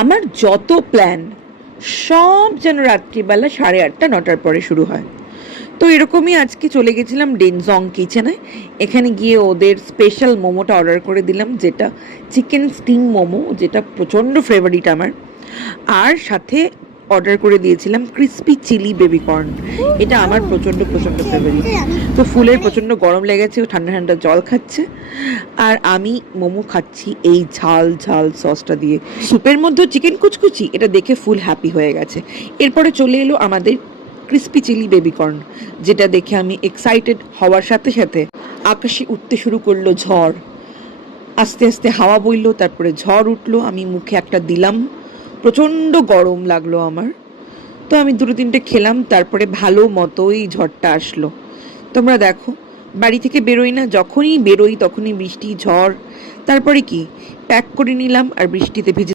আমার যত প্ল্যান সব যেন রাত্রিবেলা 8:30 9টার পরে শুরু হয়। তো এরকমই আজকে চলে গেছিলাম ডেনজং কিচেনে। এখানে গিয়ে ওদের স্পেশাল মোমোটা অর্ডার করে দিলাম, যেটা চিকেন স্টিং মোমো, যেটা প্রচণ্ড ফেভারিট আমার। আর সাথে অর্ডার করে দিয়েছিলাম ক্রিস্পি চিলি বেবি কর্ন, এটা আমার প্রচণ্ড প্রচণ্ড ফেভারিট। তো ফুলের প্রচণ্ড গরম লেগেছে, ও ঠান্ডা ঠান্ডা জল খাচ্ছে, আর আমি মোমো খাচ্ছি এই ঝাল ঝাল সসটা দিয়ে। স্যুপের মধ্যে চিকেন কুচকুচি, এটা দেখে ফুল হ্যাপি হয়ে গেছে। এরপরে চলে এলো আমাদের ক্রিস্পি চিলি বেবি কর্ন, যেটা দেখে আমি এক্সাইটেড হওয়ার সাথে সাথে আকাশে উঠতে শুরু করলো ঝড়। আস্তে আস্তে হাওয়া বইলো, তারপরে ঝড় উঠলো, আমি মুখে একটা দিলাম, প্রচণ্ড গরম লাগলো আমার। তো আমি 2-3টে খেলাম, তারপরে ভালো মতোই ঝড়টা আসলো। তোমরা দেখো, বাড়ি থেকে বেরোই না, যখনই বেরোই তখনই বৃষ্টি ঝড়। তারপরে কি প্যাক করে নিলাম আর বৃষ্টিতে ভিজে